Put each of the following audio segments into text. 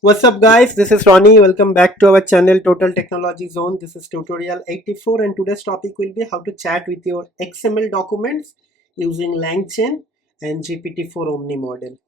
What's up guys, this is Ronnie. Welcome back to our channel Total Technology Zone. This is tutorial 84 and today's topic will be how to chat with your XML documents using Langchain and GPT-4 Omni model.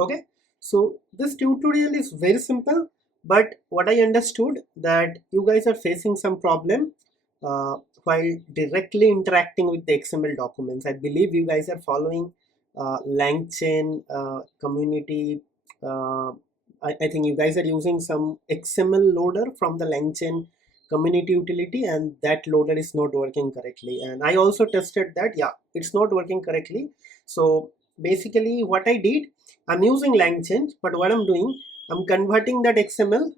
Okay, so this tutorial is very simple, but what I understood that you guys are facing some problem while directly interacting with the XML documents. I believe you guys are following Langchain community. uh, I think you guys are using some XML loader from the Langchain community utility, and that loader is not working correctly. And I also tested that, yeah, it's not working correctly. So basically what I did, I'm using Langchain, but what I'm doing, I'm converting that XML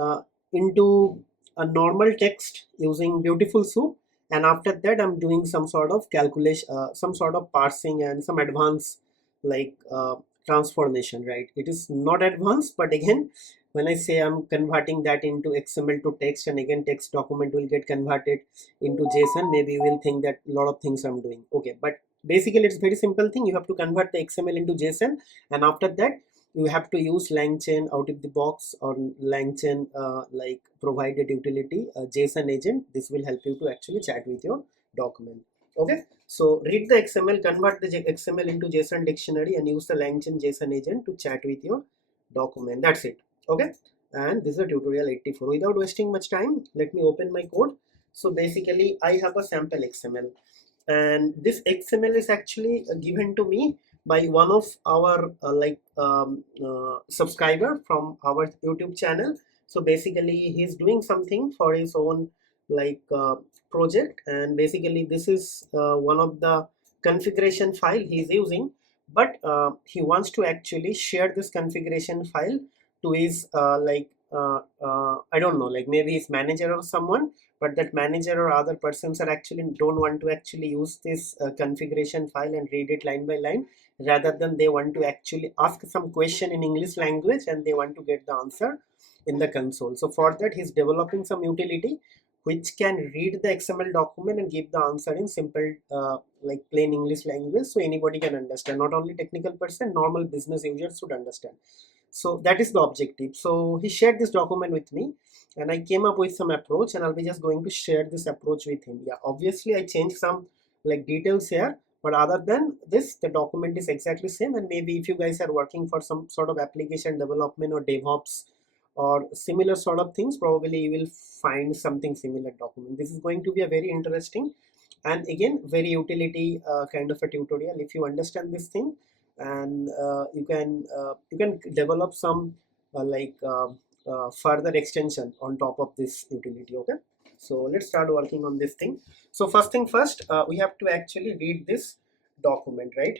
uh, into a normal text using Beautiful Soup, and after that I'm doing some sort of calculation, some sort of parsing and some advanced like transformation, right? It is not advanced, but again, when I say I'm converting that into XML to text, and again text document will get converted into JSON, maybe you will think that a lot of things I'm doing. Okay, but basically it's very simple thing. You have to convert the XML into JSON, and after that you have to use Langchain out of the box, or Langchain like provided utility JSON agent. This will help you to actually chat with your document. Okay, so read the XML, convert the XML into JSON dictionary, and use the Langchain JSON agent to chat with your document. That's it. Okay, and this is a tutorial 84. Without wasting much time, let me open my code. So basically I have a sample XML, and this XML is actually given to me by one of our subscriber from our YouTube channel. So basically he's doing something for his own like project, and basically this is one of the configuration file he's using, but he wants to actually share this configuration file to his I don't know, like maybe his manager or someone, but that manager or other persons are actually don't want to actually use this configuration file and read it line by line. Rather than they want to actually ask some question in English language, and they want to get the answer in the console. So for that he's developing some utility which can read the XML document and give the answer in simple like plain English language, so anybody can understand, not only technical person, normal business users should understand. So that is the objective. So he shared this document with me, and I came up with some approach, and I'll be just going to share this approach with him. Yeah, obviously I changed some like details here, but other than this the document is exactly same. And maybe if you guys are working for some sort of application development or DevOps or similar sort of things, probably you will find something similar document. This is going to be a very interesting and again very utility kind of a tutorial. If you understand this thing, and you can develop some further extension on top of this utility. Okay, so let's start working on this thing. So first thing first, we have to actually read this document, right?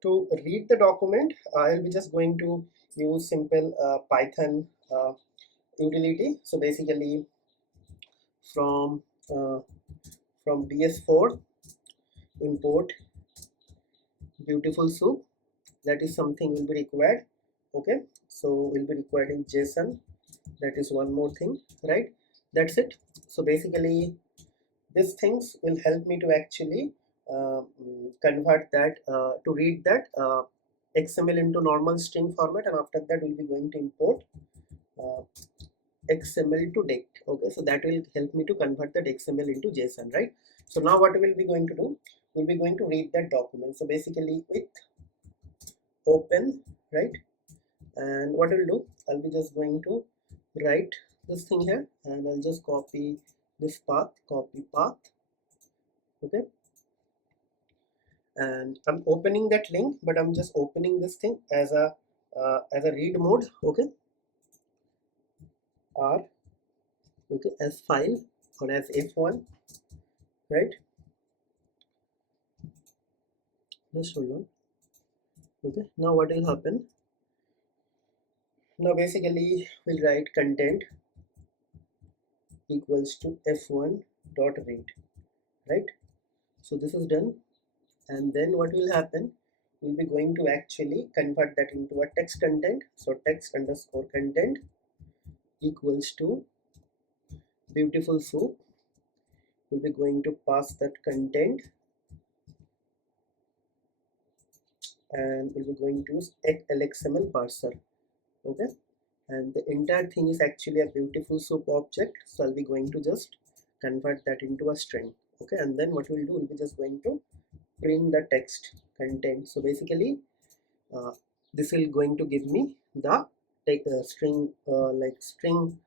To read the document, I'll be just going to use simple Python utility. So basically from uh, from BS4 import Beautiful Soup, that is something will be required. Okay, so we'll be requiring JSON, that is one more thing, right? That's it. So basically these things will help me to actually convert that to read that XML into normal string format, and after that we'll be going to import uh, XML to text. Okay, so that will help me to convert that XML into JSON, right? So now what we'll be going to do, we'll be going to read that document. So basically with open, right? And what I'll do, I'll be just going to write this thing here, and I'll just copy this path, copy path. Okay, and I'm opening that link, but I'm just opening this thing as a read mode. Okay, or okay, as file or as f1, right? Just hold on. Okay, now what will happen, now basically we'll write content equals to f1 dot read, right? So this is done, and then what will happen, we'll be going to actually convert that into a text content. So text underscore content equals to Beautiful Soup. We'll be going to pass that content, and we'll be going to use LXML parser. Okay, and the entire thing is actually a beautiful soup object. So I'll be going to just convert that into a string. Okay, and then what we'll do, we'll be just going to print the text content. So basically uh, this will going to give me the string like string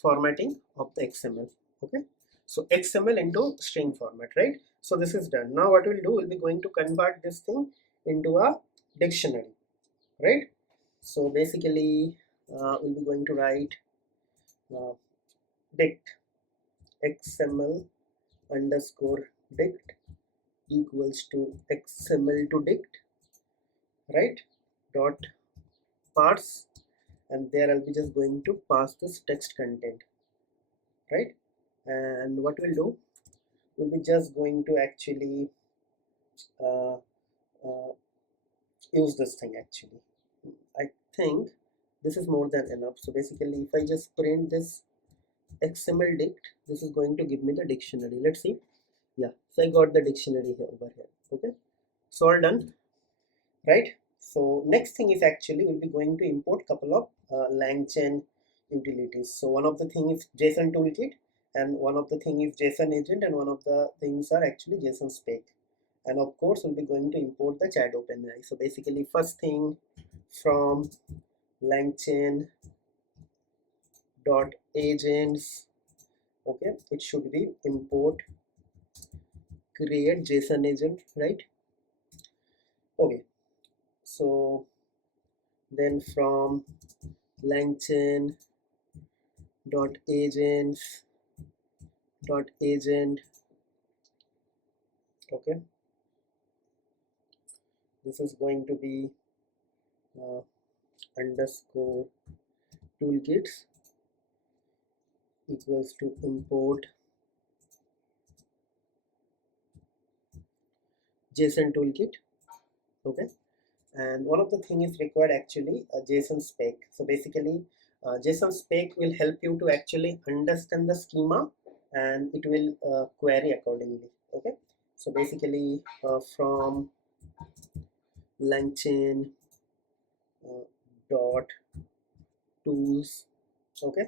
formatting of the XML. Okay, so XML into string format, right? So this is done. Now what we'll do, we'll be going to convert this thing into a dictionary, right? So basically we'll be going to write uh, dict XML underscore dict equals to XML to dict, right? Dot parse, and there I'll be just going to pass this text content, right? And what we'll do, we'll be just going to actually uh, uh, use this thing actually. I think this is more than enough. So basically if I just print this XML dict, this is going to give me the dictionary. Let's see. Yeah, so I got the dictionary here over here. Okay, so all done, right? So next thing is actually we'll be going to import couple of Langchain utilities. So one of the thing is JSON toolkit, and one of the thing is JSON agent, and one of the things are actually JSON spec. And of course we'll be going to import the chat OpenAI. So basically first thing, from Langchain dot agents, okay, it should be import create JSON agent, right? Okay, so then from Langchain dot agents dot agent, okay, this is going to be uh, underscore toolkits equals to import JSON toolkit. Okay, and one of the thing is required actually a JSON spec. So basically JSON spec will help you to actually understand the schema, and it will query accordingly. Okay, so basically from Langchain dot tools, okay,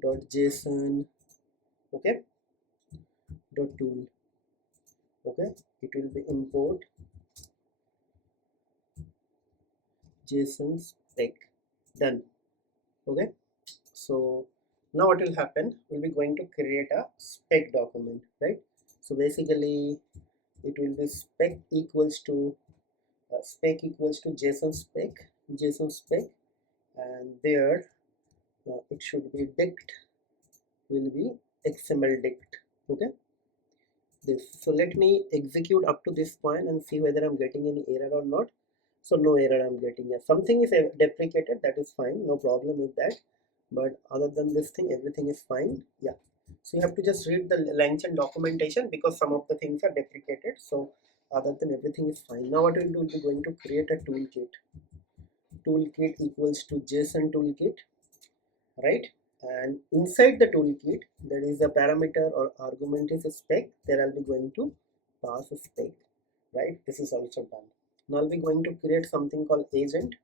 dot JSON, okay, dot tool, okay, it will be import JSON spec. Done. Okay, so now what will happen, we'll be going to create a spec document, right? So basically it will be spec equals to JSON spec, and there it should be dict will be XML dict. Okay, this. So let me execute up to this point and see whether I'm getting any error or not. So no error I'm getting. Yeah, something is deprecated, that is fine, no problem with that, but other than this thing everything is fine. Yeah, so you have to just read the Langchain documentation because some of the things are deprecated. So other than everything is fine. Now what we'll do, we'll be going to create a toolkit equals to JSON toolkit, right? And inside the toolkit there is a parameter or argument is a spec. There I'll be going to pass a spec, right? This is also done. Now I'll be going to create something called agent.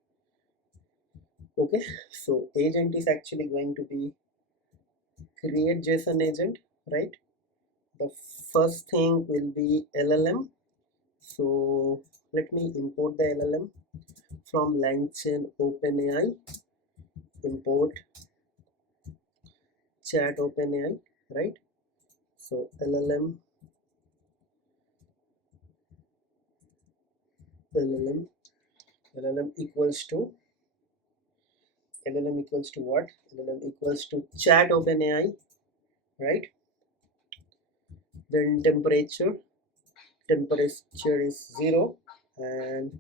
Okay, so agent is actually going to be create JSON agent, right? The first thing will be LLM. So let me import the LLM from Langchain OpenAI, import chat OpenAI, right? So LLM equals to what? LLM equals to chat OpenAI, right? Then temperature is 0, and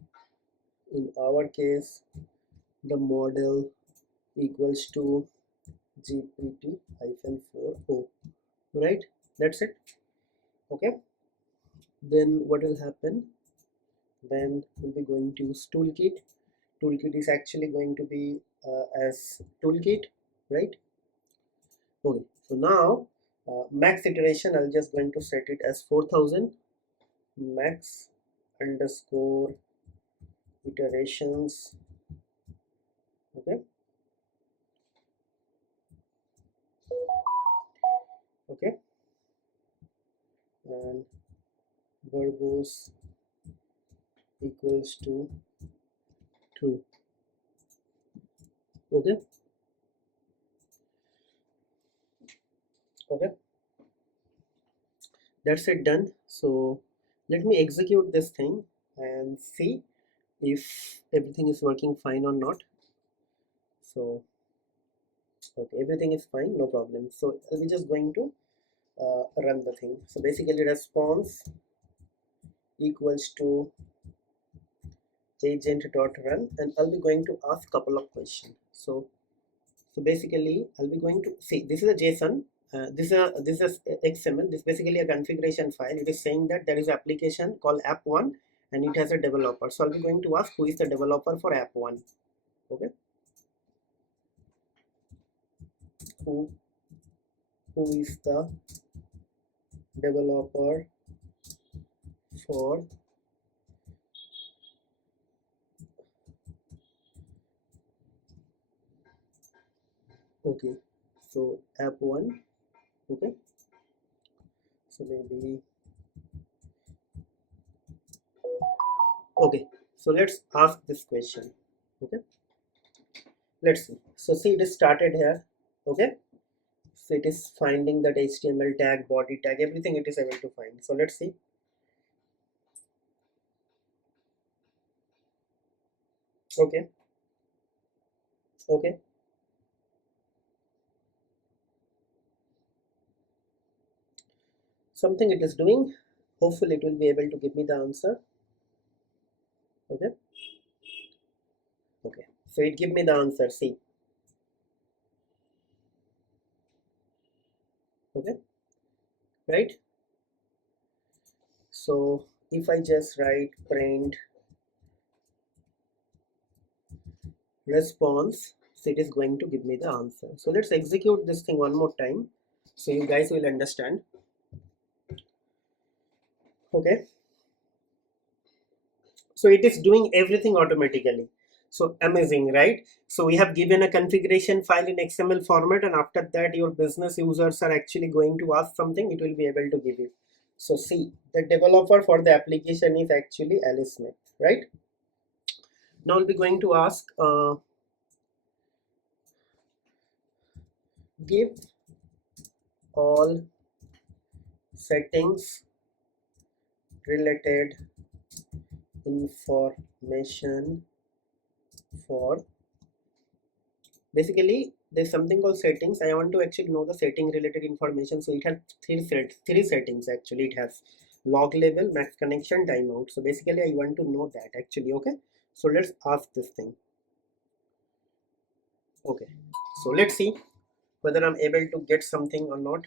in our case the model equals to GPT-4o, right? That's it. Okay, then what will happen, then we'll be going to use toolkit is actually going to be as toolkit, right? Okay, so now max iteration I'll just going to set it as 4000, max underscore iterations, okay, Okay, and verbose equals to true. Okay, okay, that's it, done. So let me execute this thing and see if everything is working fine or not. So okay, everything is fine, no problem. So I'll be just going to run the thing. So basically response equals to agent dot run, and I'll be going to ask couple of questions. So basically I'll be going to see, this is a JSON, this is XML. This is basically a configuration file. It is saying that there is an application called app1 and it has a developer. So I'll be going to ask who is the developer for app1. Okay, who is the developer for okay, so app1. Okay, so maybe okay, so let's ask this question. Okay, let's see. So see, it is started here. Okay, so it is finding that HTML tag, body tag, everything it is able to find. So let's see. Okay, okay, something it is doing. Hopefully it will be able to give me the answer. Okay, okay, so it give me the answer. See, okay, right? So if I just write print response, so it is going to give me the answer. So let's execute this thing one more time so you guys will understand. Okay, so it is doing everything automatically. So amazing, right? So we have given a configuration file in XML format, and after that your business users are actually going to ask something, it will be able to give you. So see, the developer for the application is actually Alice Smith, right? Now I'll be going to ask give all settings related information for, basically there's something called settings. I want to actually know the setting related information. So it has three settings actually. It has log level, max connection, timeout. So basically I want to know that actually. Okay, so let's ask this thing. Okay, so let's see whether I'm able to get something or not.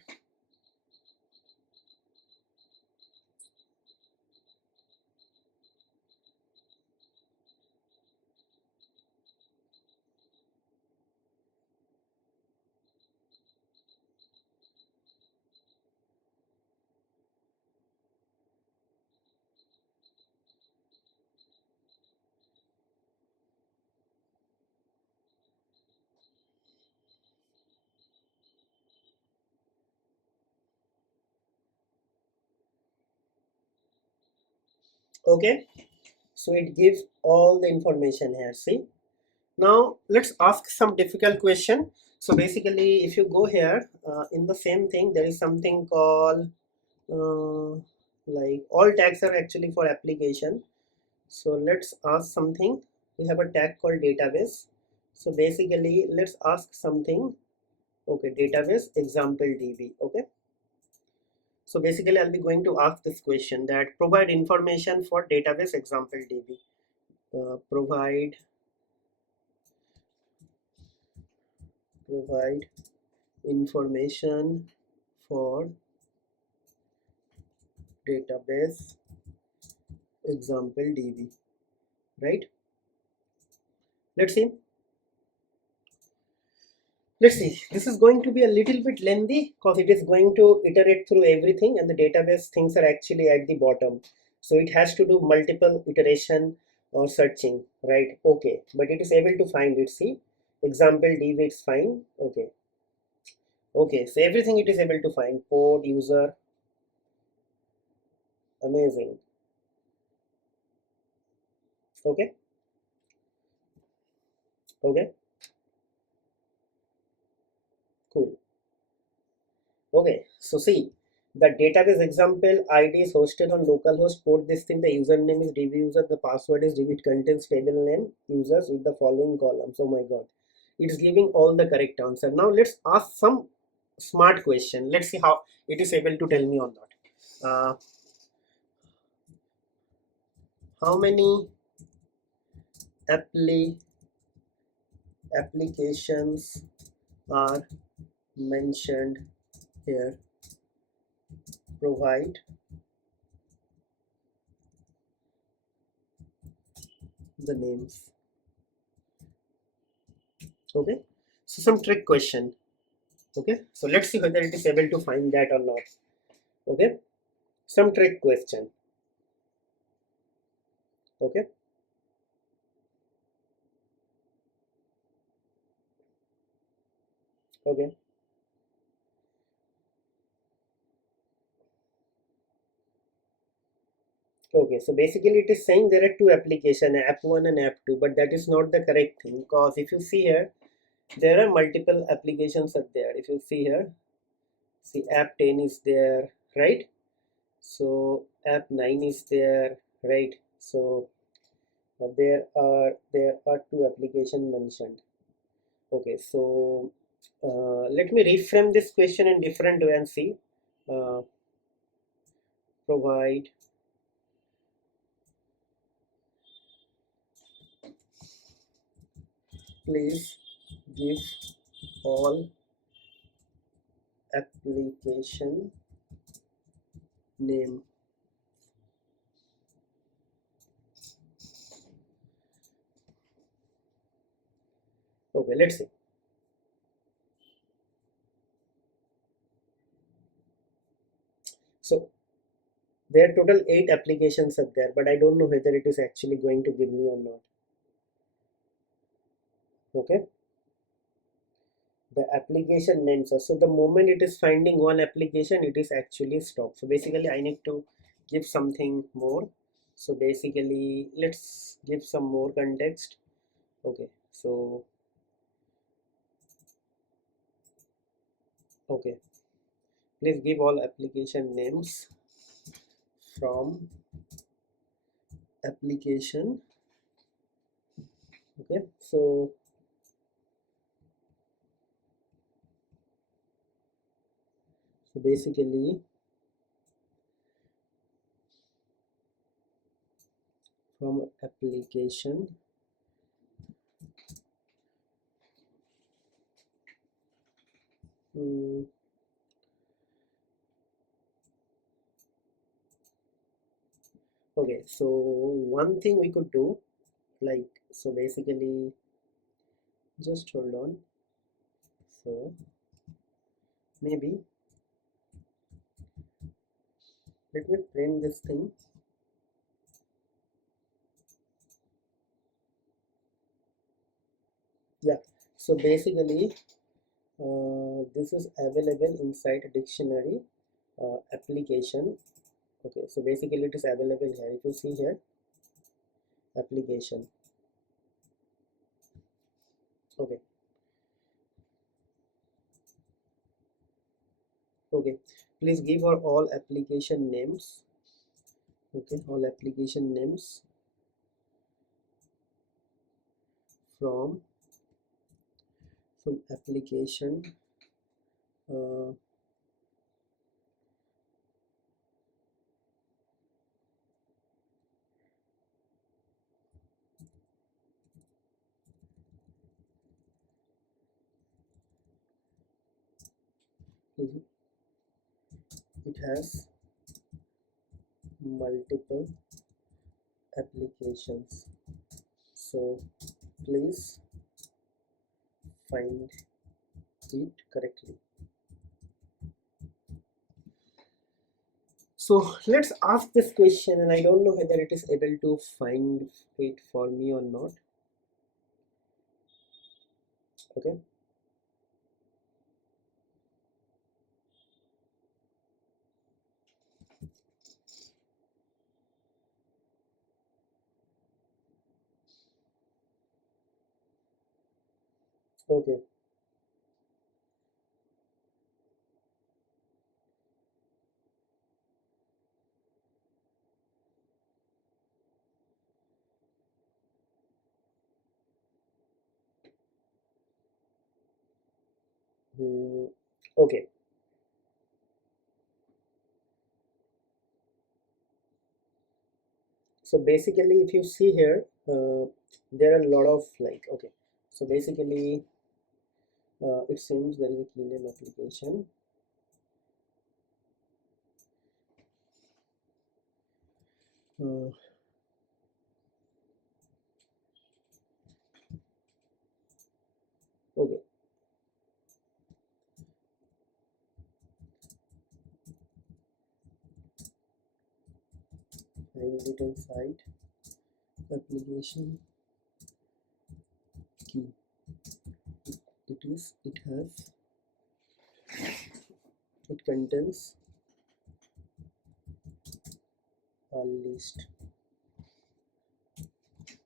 Okay, so it gives all the information here. See, now let's ask some difficult question. So basically if you go here in the same thing, there is something called like all tags are actually for application. So let's ask something. We have a tag called database. So basically let's ask something. Okay, database example db. Okay, so basically I'll be going to ask this question, that provide information for database example db. Provide information for database example db, right? Let's see let's see, this is going to be a little bit lengthy because it is going to iterate through everything, and the database things are actually at the bottom, so it has to do multiple iteration or searching, right? Okay, but it is able to find it. See, example db, it's fine. Okay, Okay, so everything it is able to find, port, user, amazing. Okay, okay, cool. Okay, so see, the database example ID is hosted on localhost port. This thing, the username is db user, the password is db. It contains table name users with the following columns. Oh my god, it's giving all the correct answer. Now let's ask some smart question. Let's see how it is able to tell me on that. How many applications are mentioned here? Provide the names. Okay, so some trick question. Okay, so let's see whether it is able to find that or not. Okay, some trick question. Okay, okay, okay. So basically it is saying there are two applications, app 1 and app 2, but that is not the correct thing, because if you see here, there are multiple applications are there. If you see here, see app 10 is there, right? So app 9 is there, right? So there are two applications mentioned. Okay, so let me reframe this question in different way and see. Uh, Provide please give all application name. Okay, let's see. So there are total 8 applications are there, but I don't know whether it is actually going to give me or not. Okay, the application names are, so the moment it is finding one application, it is actually stopped. So basically I need to give something more. So basically let's give some more context. Okay, so okay, please give all application names from application. Okay, so basically from application mm, okay, so one thing we could do, like, so basically just hold on. So maybe let me print this thing. Yeah, so basically this is available inside dictionary application. Okay, so basically it is available here. If you see here, application. Okay, okay, please give our all application names. Okay, all application names from application uh, it has multiple applications, so please find it correctly. So let's ask this question, and I don't know whether it is able to find it for me or not. Okay, Okay. Hmm. Okay. So basically, if you see here, there are a lot of like, okay. So basically, it seems there is a key name application. Uh, okay. And it inside application key. It contains a list.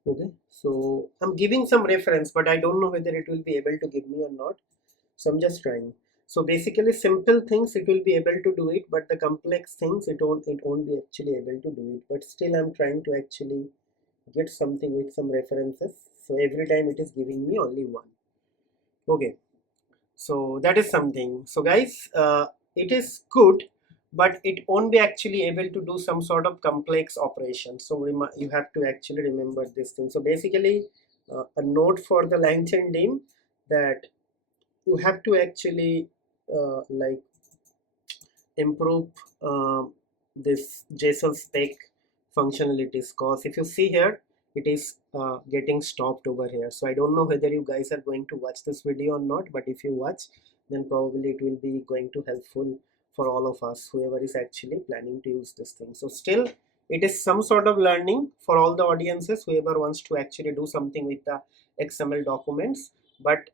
Okay. So I'm giving some reference, but I don't know whether it will be able to give me or not. So I'm just trying. So basically, simple things it will be able to do it, but the complex things it won't be actually able to do it. But still, I'm trying to actually get something with some references. So every time it is giving me only one. Okay. So that is something. So guys, it is good, but it won't be actually able to do some sort of complex operation. So you have to actually remember this thing. So basically, a note for the Langchain team that you have to actually like improve this JSON spec functionalities, because if you see here it is getting stopped over here. So I don't know whether you guys are going to watch this video or not, but if you watch, then probably it will be going to helpful for all of us, whoever is actually planning to use this thing. So still it is some sort of learning for all the audiences, whoever wants to actually do something with the XML documents. But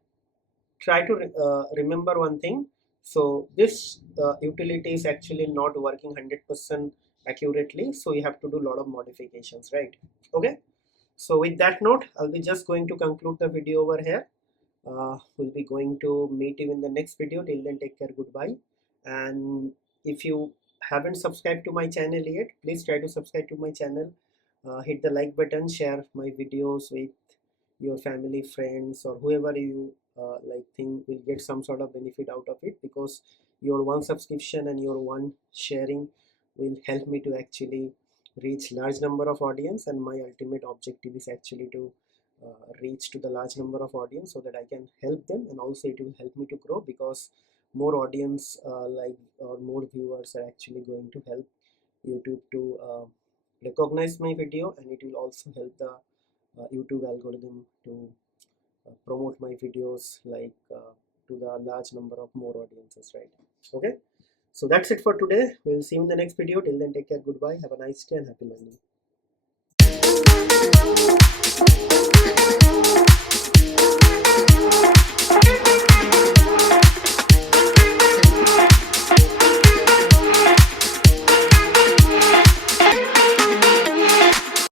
try to remember one thing. So this utility is actually not working 100% accurately, so you have to do a lot of modifications, right? Okay. So with that note, I'll be just going to conclude the video over here. We'll be going to meet you in the next video. Till then, take care, goodbye. And if you haven't subscribed to my channel yet, please try to subscribe to my channel. Hit the like button, share my videos with your family, friends, or whoever you like think will get some sort of benefit out of it, because your one subscription and your one sharing will help me to actually reach large number of audience, and my ultimate objective is actually to reach to the large number of audience so that I can help them, and also it will help me to grow, because more audience like or more viewers are actually going to help YouTube to recognize my video, and it will also help the YouTube algorithm to promote my videos like to the large number of more audiences, right? Okay, so that's it for today. We'll see you in the next video. Till then, take care, goodbye, have a nice day, and happy learning.